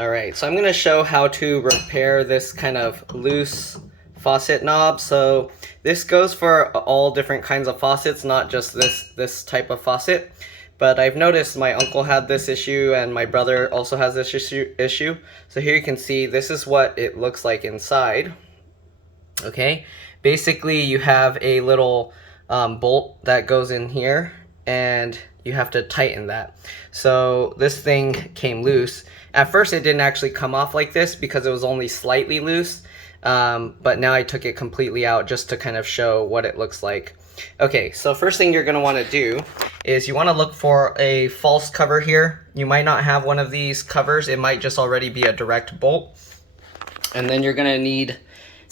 Alright, so I'm going to show how to repair this kind of loose faucet knob. So this goes for all different kinds of faucets, not just this type of faucet. But I've noticed my uncle had this issue and my brother also has this issue. So here you can see this is what it looks like inside. Okay, basically you have a little bolt that goes in here and you have to tighten that. So this thing came loose. At first it didn't actually come off like this because it was only slightly loose, but now I took it completely out just to kind of show what it looks like. Okay, so first thing you're going to want to do is you want to look for a false cover here. You might not have one of these covers. It might just already be a direct bolt. And then you're going to need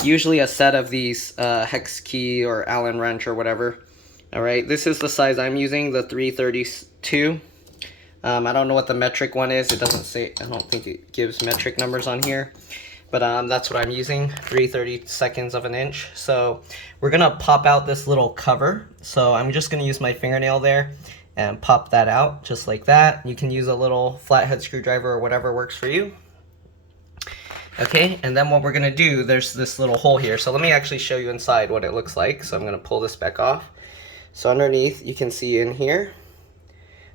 usually a set of these hex key or Allen wrench or whatever. Alright, this is the size I'm using, the 332. I don't know what the metric one is. It doesn't say, I don't think it gives metric numbers on here. But that's what I'm using, 3/32 of an inch. So we're going to pop out this little cover. So I'm just going to use my fingernail there and pop that out just like that. You can use a little flathead screwdriver or whatever works for you. Okay, and then what we're going to do, there's this little hole here. So let me actually show you inside what it looks like. So I'm going to pull this back off. So underneath, you can see in here,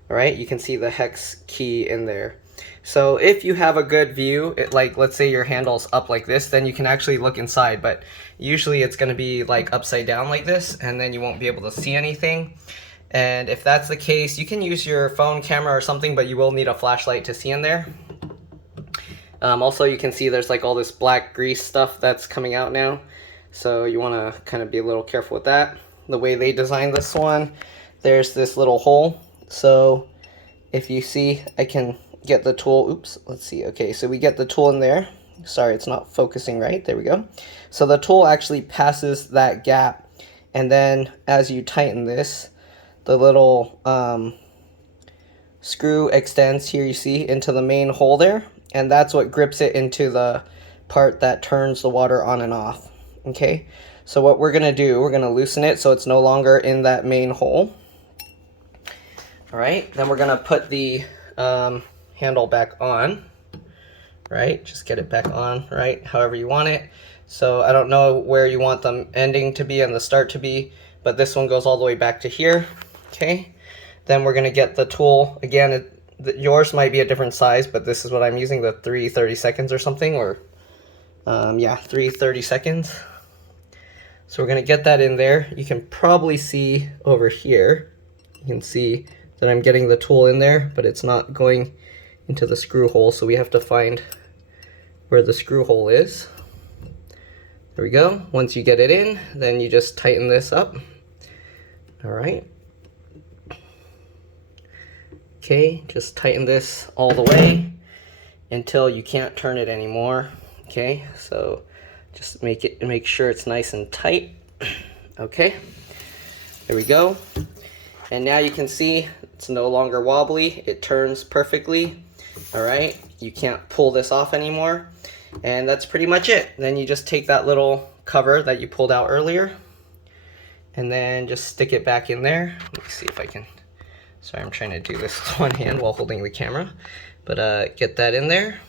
all right, you can see the hex key in there. So if you have a good view, like let's say your handle's up like this, then you can actually look inside, but usually it's going to be like upside down like this, and then you won't be able to see anything. And if that's the case, you can use your phone camera or something, but you will need a flashlight to see in there. Also, you can see there's like all this black grease stuff that's coming out now, so you want to kind of be a little careful with that. The way they designed this one, there's this little hole. So if you see, I can get the tool. Oops, let's see. Okay, so we get the tool in there. Sorry, it's not focusing right. There we go. So the tool actually passes that gap, and then as you tighten this, the little screw extends here, you see, into the main hole there, and that's what grips it into the part that turns the water on and off. Okay, so what we're gonna do, we're gonna loosen it so it's no longer in that main hole. All right, then we're gonna put the handle back on, right? Just get it back on, right? However you want it. So I don't know where you want the ending to be and the start to be, but this one goes all the way back to here, okay? Then we're gonna get the tool, again, yours might be a different size, but this is what I'm using, the 3/32 or something, or yeah, 3/32. So we're gonna get that in there. You can probably see over here, you can see that I'm getting the tool in there, but it's not going into the screw hole, so we have to find where the screw hole is. There we go. Once you get it in, then you just tighten this up. All right. Okay, just tighten this all the way until you can't turn it anymore. Okay, so just make sure it's nice and tight. Okay, there we go. And now you can see it's no longer wobbly. It turns perfectly. All right, you can't pull this off anymore. And that's pretty much it. Then you just take that little cover that you pulled out earlier and then just stick it back in there. Let me see if I can, sorry, I'm trying to do this with one hand while holding the camera, but get that in there.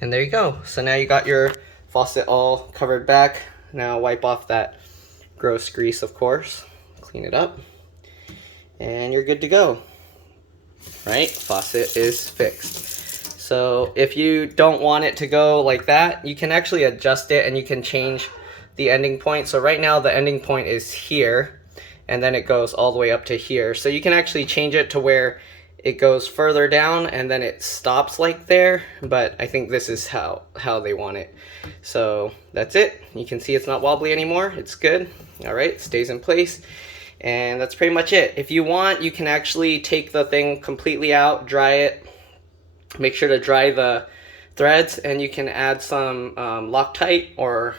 And there you go. So now you got your faucet all covered back. Now wipe off that gross grease, of course. Clean it up. And you're good to go. Right? Faucet is fixed. So if you don't want it to go like that, you can actually adjust it and you can change the ending point. So right now the ending point is here, and then it goes all the way up to here. So you can actually change it to where it goes further down and then it stops like there, but I think this is how they want it. So that's it. You can see it's not wobbly anymore. It's good. All right, stays in place. And that's pretty much it. If you want, you can actually take the thing completely out, dry it. Make sure to dry the threads, and you can add some Loctite, or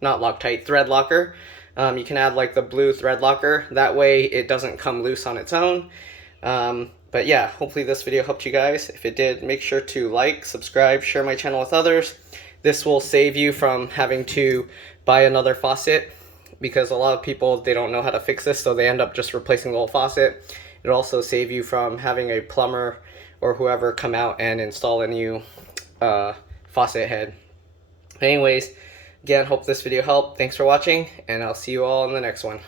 not Loctite, thread locker. You can add like the blue thread locker. That way it doesn't come loose on its own. But yeah, hopefully this video helped you guys. If it did, make sure to like, subscribe, share my channel with others. This will save you from having to buy another faucet, because a lot of people, they don't know how to fix this, so they end up just replacing the whole faucet. It'll also save you from having a plumber or whoever come out and install a new faucet head. Anyways, again, hope this video helped. Thanks for watching, and I'll see you all in the next one.